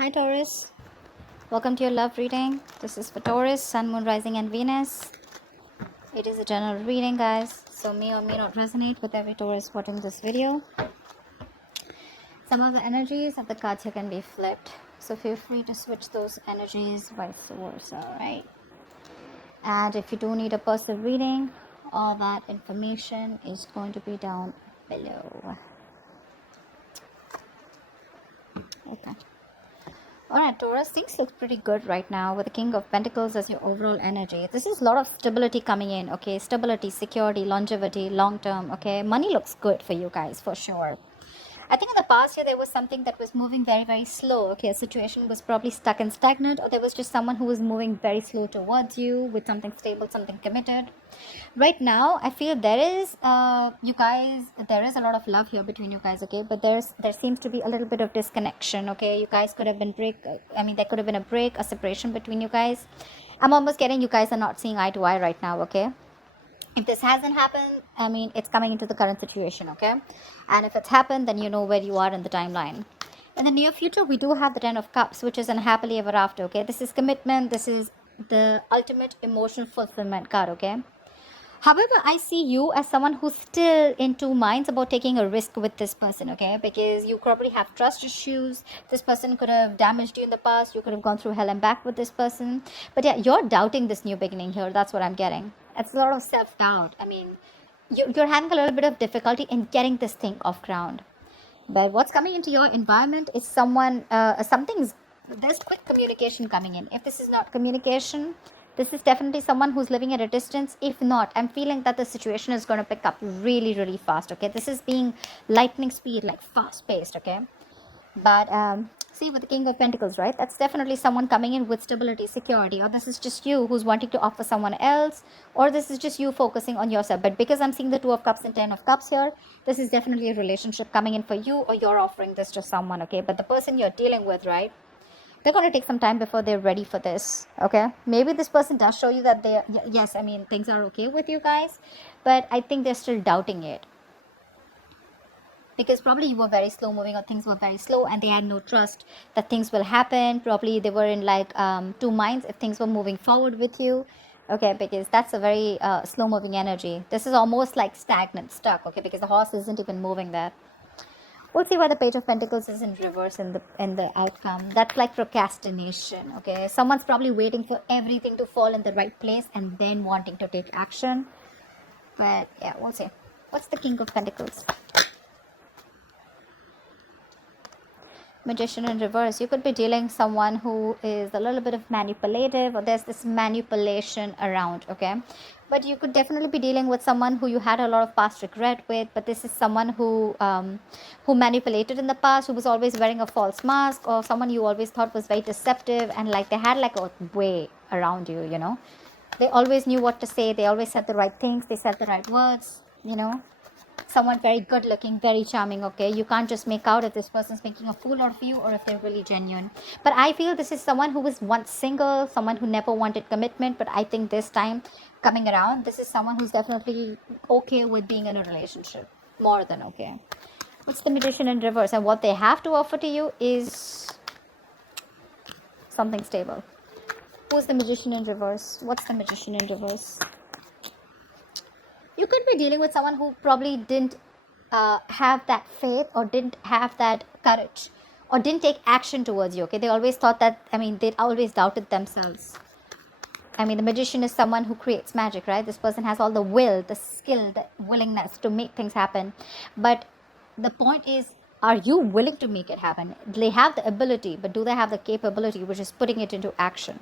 Hi Taurus, welcome to your love reading. This is for Taurus, Sun, Moon, Rising and Venus. It is a general reading, guys, so may or may not resonate with every Taurus watching this video. Some of the energies of the cards here can be flipped, so feel free to switch those energies vice versa, alright? And if you do need a personal reading, all that information is going to be down below. Okay. Alright, Taurus, things look pretty good right now with the King of Pentacles as your overall energy. This is a lot of stability coming in, okay? Stability, security, longevity, long term, okay? Money looks good for you guys, for sure. I think in the past year, there was something that was moving very, very slow. Okay, a situation was probably stuck and stagnant, or there was just someone who was moving very slow towards you with something stable, something committed. Right now, I feel there is, you guys, there is a lot of love here between you guys, okay? But there seems to be a little bit of disconnection, okay? You guys could have been there could have been a break, a separation between you guys. I'm almost getting you guys are not seeing eye to eye right now, okay? If this hasn't happened, it's coming into the current situation, okay? And if it's happened, then you know where you are in the timeline. In the near future, we do have the Ten of Cups, which is unhappily ever after, okay? This is commitment. This is the ultimate emotional fulfillment card, okay? However, I see you as someone who's still in two minds about taking a risk with this person, okay? Because you probably have trust issues. This person could have damaged you in the past. You could have gone through hell and back with this person. But yeah, you're doubting this new beginning here. That's what I'm getting. It's a lot of self-doubt. You're having a little bit of difficulty in getting this thing off ground. But what's coming into your environment is there's quick communication coming in. If this is not communication, this is definitely someone who's living at a distance. If not, I'm feeling that the situation is going to pick up really, really fast, okay? This is being lightning speed, like fast paced, okay? But see, with the King of Pentacles, right? That's definitely someone coming in with stability, security, or this is just you who's wanting to offer someone else, or this is just you focusing on yourself. But because I'm seeing the Two of Cups and Ten of Cups here, this is definitely a relationship coming in for you, or you're offering this to someone, okay? But the person you're dealing with, right? They're going to take some time before they're ready for this, okay? Maybe this person does show you that yes, things are okay with you guys, but I think they're still doubting it. Because probably you were very slow moving, or things were very slow and they had no trust that things will happen. Probably they were in like two minds if things were moving forward with you, okay? Because that's a very slow moving energy. This is almost like stagnant, stuck, okay? Because the horse isn't even moving there. We'll see why the Page of Pentacles is in reverse in the outcome. That's like procrastination, okay? Someone's probably waiting for everything to fall in the right place and then wanting to take action. But yeah, we'll see. What's the King of Pentacles? Magician in reverse. You could be dealing someone who is a little bit of manipulative, or there's this manipulation around, okay? But you could definitely be dealing with someone who you had a lot of past regret with. But this is someone who manipulated in the past, who was always wearing a false mask, or someone you always thought was very deceptive, and like they had like a way around you, you know? They always knew what to say. They always said the right things. They said the right words, you know? Someone very good looking, very charming, okay? You can't just make out if this person's making a fool out of you or if they're really genuine. But I feel this is someone who was once single, someone who never wanted commitment, but I think this time coming around, this is someone who's definitely okay with being in a relationship. More than okay. What's the Magician in reverse? And what they have to offer to you is something stable. Who's the Magician in reverse? What's the Magician in reverse? You could be dealing with someone who probably didn't have that faith, or didn't have that courage, or didn't take action towards you, okay? They always thought that, they always doubted themselves. The magician is someone who creates magic, right? This person has all the will, the skill, the willingness to make things happen. But the point is, are you willing to make it happen? They have the ability, but do they have the capability, which is putting it into action?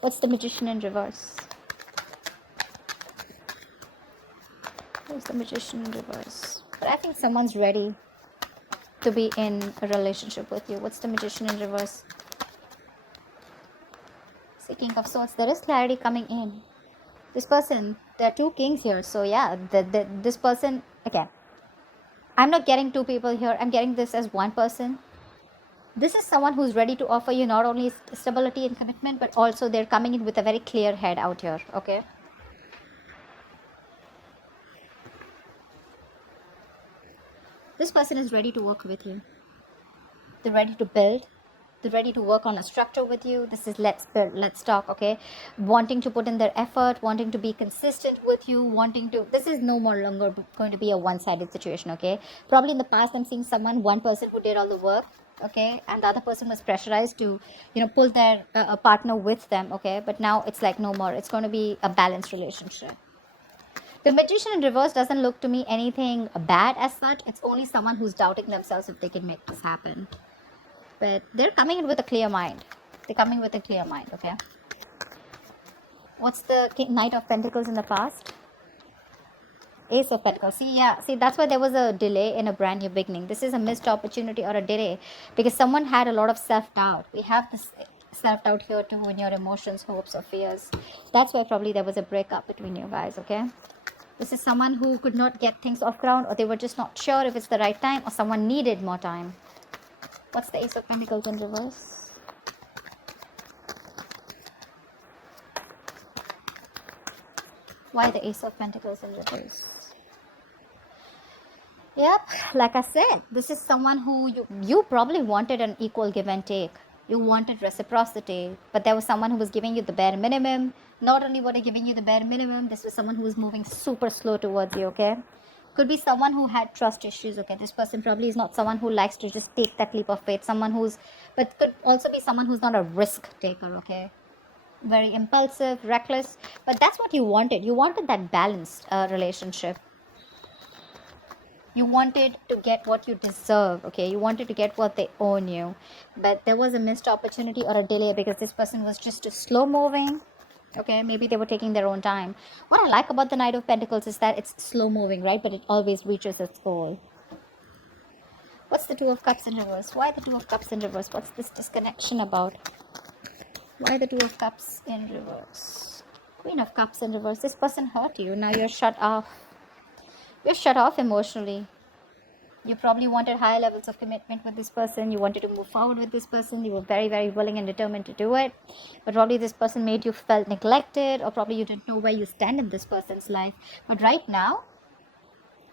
What's the Magician in reverse? Who's the Magician in reverse? But I think someone's ready to be in a relationship with you. What's the Magician in reverse? See, King of Swords. There is clarity coming in. This person, there are two kings here. So yeah, this person, again, I'm not getting two people here. I'm getting this as one person. This is someone who's ready to offer you not only stability and commitment, but also they're coming in with a very clear head out here, okay? This person is ready to work with you. They're ready to build. They're ready to work on a structure with you. This is let's build, let's talk, okay? Wanting to put in their effort, wanting to be consistent with you, wanting to, this is no more longer going to be a one-sided situation, okay? Probably in the past, I'm seeing one person who did all the work, okay, and the other person was pressurized to, pull their partner with them, okay? But now it's like no more. It's going to be a balanced relationship. The magician in reverse doesn't look to me anything bad as such. It's only someone who's doubting themselves if they can make this happen. But they're coming in with a clear mind. They're coming with a clear mind, okay? What's the Knight of Pentacles in the past? Ace of Pentacles. See, that's why there was a delay in a brand new beginning. This is a missed opportunity or a delay because someone had a lot of self-doubt. We have this self-doubt here too in your emotions, hopes, or fears. That's why probably there was a breakup between you guys, okay? This is someone who could not get things off ground, or they were just not sure if it's the right time, or someone needed more time. What's the Ace of Pentacles in reverse? Why the Ace of Pentacles in reverse? Yep, like I said, this is someone who you probably wanted an equal give and take. You wanted reciprocity, but there was someone who was giving you the bare minimum. Not only were they giving you the bare minimum, this was someone who was moving super slow towards you, okay? Could be someone who had trust issues, okay? This person probably is not someone who likes to just take that leap of faith. But could also be someone who's not a risk taker, okay? Very impulsive, reckless. But that's what you wanted. You wanted that balanced relationship. You wanted to get what you deserve, okay? You wanted to get what they own you. But there was a missed opportunity or a delay because this person was just too slow moving. Okay, maybe they were taking their own time. What I like about the Knight of Pentacles is that it's slow moving, right? But it always reaches its goal. What's the Two of Cups in reverse? Why the Two of Cups in reverse? What's this disconnection about? Why the Two of Cups in reverse? Queen of Cups in reverse. This person hurt you. Now you're shut off. You're shut off emotionally. You probably wanted higher levels of commitment with this person. You wanted to move forward with this person. You were very, very willing and determined to do it. But probably this person made you felt neglected, or probably you didn't know where you stand in this person's life. But right now,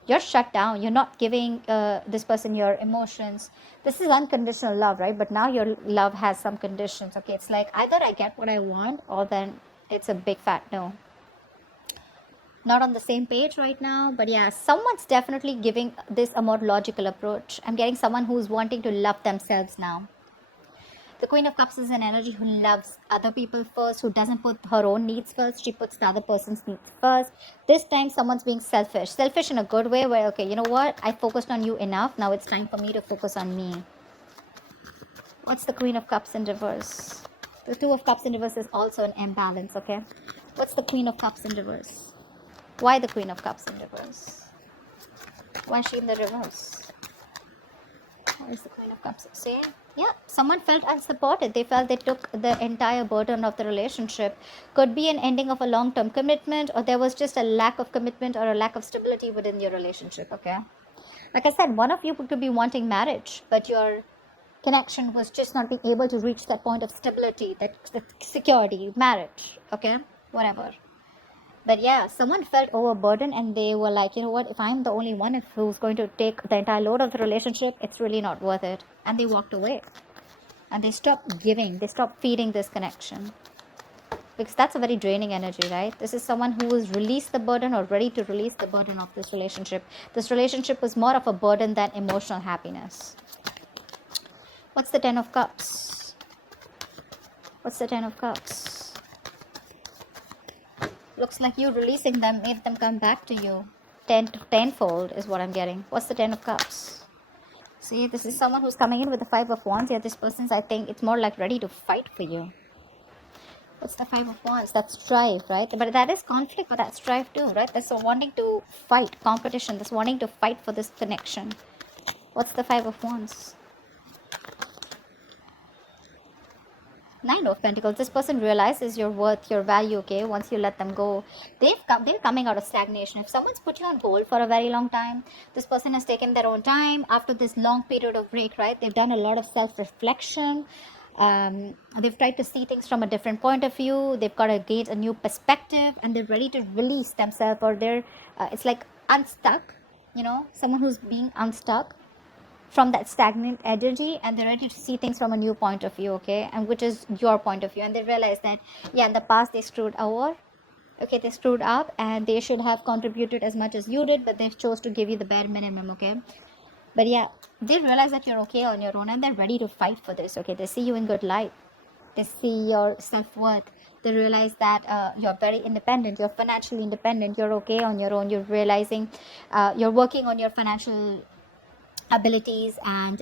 you're shut down. You're not giving this person your emotions. This is unconditional love, right? But now your love has some conditions. Okay, it's like either I get what I want, or then it's a big fat no. Not on the same page right now, but yeah, someone's definitely giving this a more logical approach. I'm getting someone who's wanting to love themselves now. The Queen of Cups is an energy who loves other people first, who doesn't put her own needs first. She puts the other person's needs first. This time someone's being selfish. Selfish in a good way where, okay, you know what? I focused on you enough. Now it's time for me to focus on me. What's the Queen of Cups in reverse? The Two of Cups in reverse is also an imbalance, okay? What's the Queen of Cups in reverse? Why the Queen of Cups in reverse? Why is she in the reverse? Why is the Queen of Cups? See? Yeah, someone felt unsupported. They felt they took the entire burden of the relationship. Could be an ending of a long-term commitment, or there was just a lack of commitment or a lack of stability within your relationship, okay? Like I said, one of you could be wanting marriage, but your connection was just not being able to reach that point of stability, that security, marriage, okay? Whatever. But yeah, someone felt overburdened and they were like, you know what, if I'm the only one who's going to take the entire load of the relationship, it's really not worth it. And they walked away. And they stopped giving. They stopped feeding this connection. Because that's a very draining energy, right? This is someone who has released the burden or ready to release the burden of this relationship. This relationship was more of a burden than emotional happiness. What's the Ten of Cups? What's the Ten of Cups? Looks like you releasing them made them come back to you. Tenfold is what I'm getting. What's the Ten of Cups? See, this is someone who's coming in with the Five of Wands. Yeah, this person's, I think, it's more like ready to fight for you. What's the Five of Wands? That's strife, right? But that is conflict, but that's strife too, right? That's wanting to fight, competition. That's wanting to fight for this connection. What's the Five of Wands? Nine of Pentacles. This person realizes your worth, your value, okay, once you let them go. They're coming out of stagnation. If someone's put you on hold for a very long time, this person has taken their own time after this long period of break, right? They've done a lot of self-reflection. They've tried to see things from a different point of view. They've got to gain a new perspective, and they're ready to release themselves, or they're, it's like unstuck, you know, someone who's being unstuck. from that stagnant energy, and they're ready to see things from a new point of view, okay, and which is your point of view. And they realize that, yeah, in the past they screwed over, okay, they screwed up, and they should have contributed as much as you did, but they chose to give you the bare minimum, okay. But yeah, they realize that you're okay on your own, and they're ready to fight for this, okay. They see you in good light, they see your self-worth, they realize that you're very independent, you're financially independent, you're okay on your own, you're realizing you're working on your financial abilities, and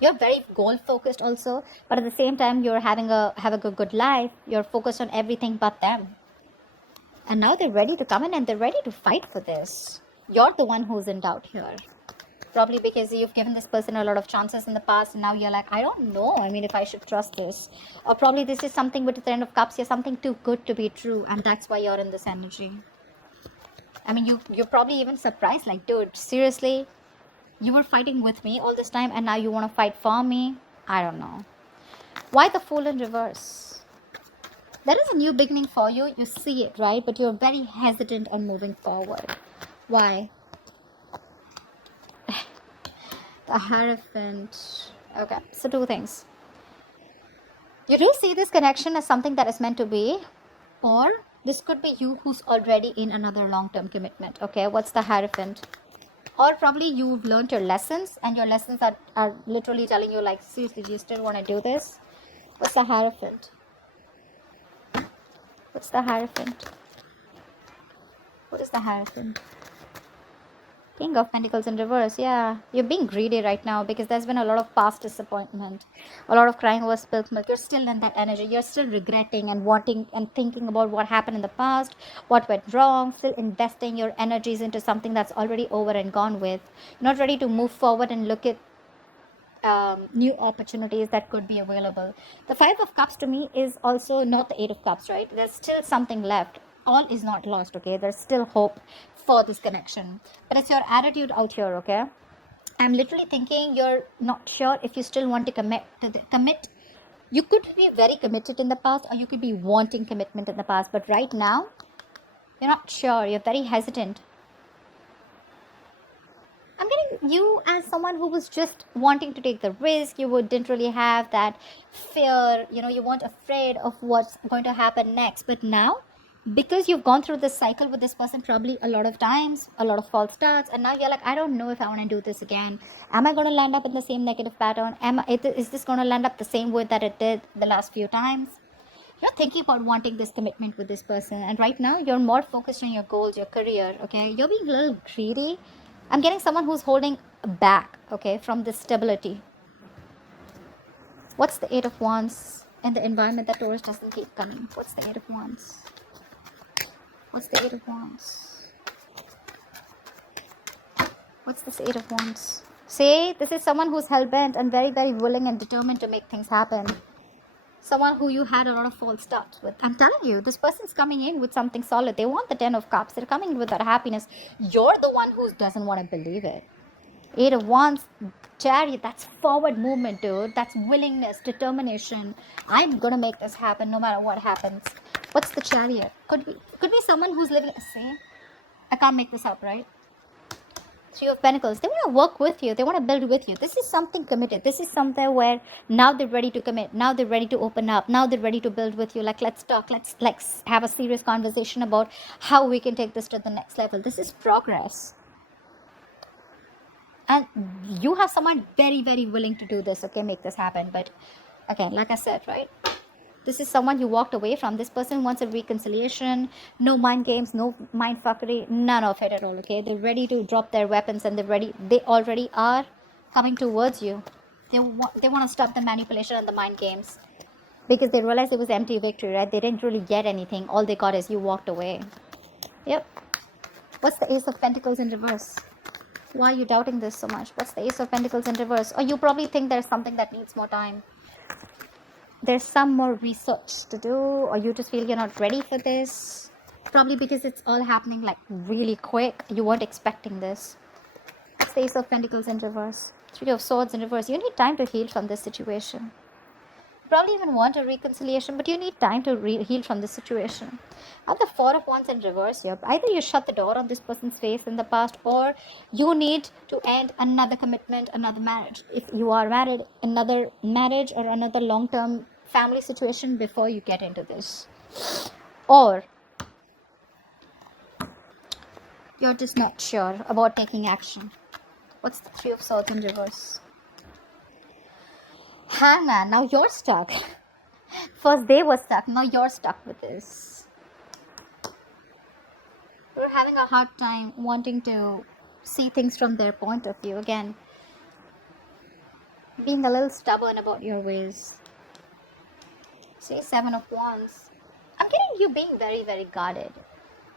you're very goal focused also, but at the same time you're having a good life, you're focused on everything but them. And now they're ready to come in, and they're ready to fight for this. You're the one who's in doubt here, probably because you've given this person a lot of chances in the past, and now you're like, I don't know, I mean, if I should trust this. Or probably this is something with the Ten of Cups, you're something too good to be true, and that's why you're in this energy. I mean, you're probably even surprised, like, dude, seriously, you were fighting with me all this time, and now you want to fight for me? I don't know. Why the Fool in reverse? There is a new beginning for you. You see it, right? But you're very hesitant on moving forward. Why? The Hierophant. Okay, so two things. You do see this connection as something that is meant to be, or this could be you who's already in another long-term commitment. Okay, what's the Hierophant? Or probably you've learned your lessons, and your lessons are literally telling you, like, seriously, do you still want to do this? What's the Hierophant? What's the Hierophant? What is the Hierophant? King of Pentacles in reverse. Yeah, you're being greedy right now because there's been a lot of past disappointment, a lot of crying over spilled milk. You're still in that energy. You're still regretting and wanting and thinking about what happened in the past, what went wrong, still investing your energies into something that's already over and gone with. You're not ready to move forward and look at new opportunities that could be available. The Five of Cups to me is also not the Eight of Cups, right? There's still something left. All is not lost, okay? There's still hope for this connection, but it's your attitude out here, okay? I'm literally thinking you're not sure if you still want to commit. You could be very committed in the past, or you could be wanting commitment in the past, but right now you're not sure. You're very hesitant. I'm getting you as someone who was just wanting to take the risk. You didn't really have that fear, you weren't afraid of what's going to happen next. But now, because you've gone through this cycle with this person probably a lot of times, a lot of false starts, and now you're like, I don't know if I want to do this again. Am I going to land up in the same negative pattern? Is this going to land up the same way that it did the last few times? You're thinking about wanting this commitment with this person, and right now you're more focused on your goals, your career, okay? You're being a little greedy. I'm getting someone who's holding back, okay, from this stability. What's the Eight of Wands in the environment that Taurus doesn't keep coming? What's the Eight of Wands? What's the Eight of Wands? What's this Eight of Wands? See, this is someone who's hell-bent and very, very willing and determined to make things happen. Someone who you had a lot of false starts with. I'm telling you, this person's coming in with something solid. They want the Ten of Cups. They're coming in with that happiness. You're the one who doesn't want to believe it. Eight of Wands, Chariot, that's forward movement, dude. That's willingness, determination. I'm gonna make this happen no matter what happens. What's the Chariot? Could be someone who's living, say, I can't make this up, right? Three of Pentacles. They want to work with you. They want to build with you. This is something committed. This is something where now they're ready to commit. Now they're ready to open up. Now they're ready to build with you. Like, let's talk. Let's have a serious conversation about how we can take this to the next level. This is progress. And you have someone very, very willing to do this, okay, make this happen. But, okay, like I said, right? This is someone you walked away from. This person wants a reconciliation. No mind games, no mind fuckery, none of it at all, okay? They're ready to drop their weapons, and they already are coming towards you. They want to stop the manipulation and the mind games. Because they realized it was empty victory, right? They didn't really get anything. All they got is you walked away. Yep. What's the Ace of Pentacles in reverse? Why are you doubting this so much? What's the Ace of Pentacles in reverse? Or you probably think there's something that needs more time. There's some more research to do, or you just feel you're not ready for this. Probably because it's all happening like really quick. You weren't expecting this. It's the Ace of Pentacles in reverse. Three of Swords in reverse. You need time to heal from this situation. Probably even want a reconciliation, but you need time to heal from this situation. At the Four of Wands in reverse here, either you shut the door on this person's face in the past, or you need to end another commitment, another marriage. If you are married, another marriage or another long-term family situation before you get into this. Or you're just not sure about taking action. What's the Three of Swords in reverse? Hangman, now you're stuck. First they were stuck, now you're stuck with this. You're having a hard time wanting to see things from their point of view. Again, being a little stubborn about your ways. See, Seven of Wands. I'm getting you being very, very guarded.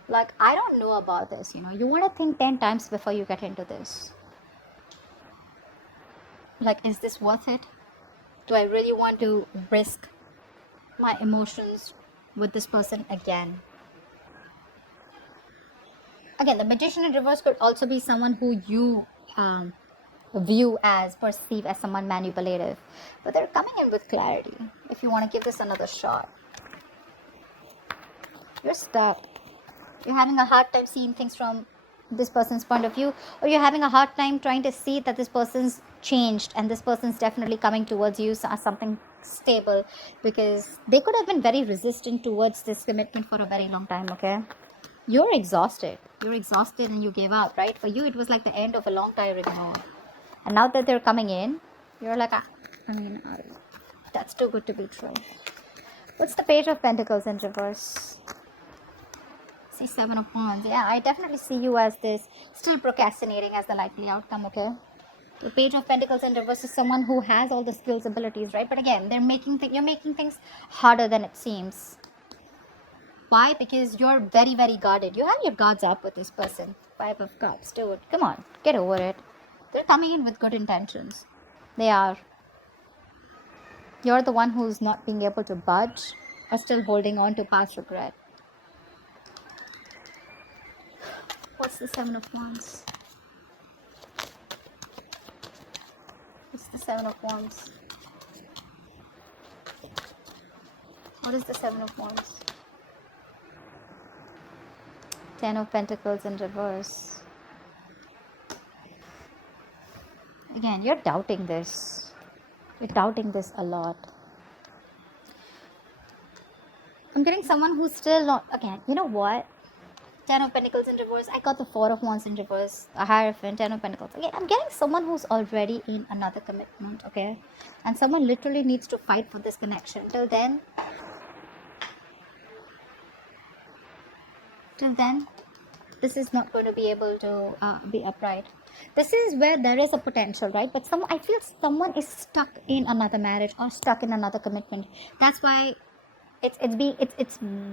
Like, I don't know about this, you know. You want to think 10 times before you get into this. Like, is this worth it? Do I really want to risk my emotions with this person again? Again, the Magician in reverse could also be someone who you perceive as someone manipulative. But they're coming in with clarity. If you want to give this another shot. You're stuck. You're having a hard time seeing things from this person's point of view, or you're having a hard time trying to see that this person's changed and this person's definitely coming towards you as something stable, because they could have been very resistant towards this commitment for a very long time. Okay, you're exhausted and you gave up, right? For you it was like the end of a long tiring road, and now that they're coming in, you're like, that's too good to be true. What's the Page of Pentacles in reverse? See, Seven of Wands. Yeah, I definitely see you as this, still procrastinating as the likely outcome, okay? The Page of Pentacles in reverse is someone who has all the skills, abilities, right? But again, you're making things harder than it seems. Why? Because you're very, very guarded. You have your guards up with this person. Five of Cups, dude. Come on, get over it. They're coming in with good intentions. They are. You're the one who's not being able to budge or still holding on to past regret. What's the Seven of Wands? What's the Seven of Wands? What is the Seven of Wands? Ten of Pentacles in reverse. Again, you're doubting this. You're doubting this a lot. I'm getting someone who's still not... Again, you know what? Ten of Pentacles in reverse. I got the Four of Wands in reverse. A Hierophant, Ten of Pentacles. Okay, I'm getting someone who's already in another commitment, okay? And someone literally needs to fight for this connection. Till then, this is not going to be able to be upright. This is where there is a potential, right? But I feel someone is stuck in another marriage or stuck in another commitment. That's why it's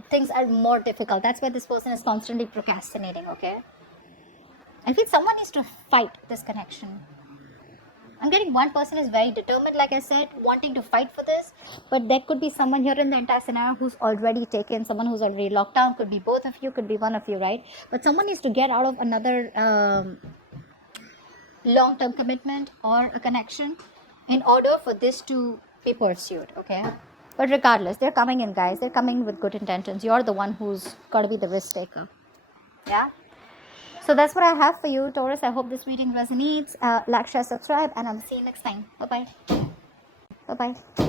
things are more difficult. That's why this person is constantly procrastinating, okay? I feel someone needs to fight this connection. I'm getting one person is very determined, like I said, wanting to fight for this, but there could be someone here in the entire scenario who's already taken, someone who's already locked down. Could be both of you, could be one of you, right? But someone needs to get out of another long-term commitment or a connection in order for this to be pursued, okay? But regardless, they're coming in, guys. They're coming with good intentions. You're the one who's got to be the risk taker. Yeah? So that's what I have for you, Taurus. I hope this reading resonates. Like, share, subscribe, and I'll see you next time. Bye-bye. Bye-bye.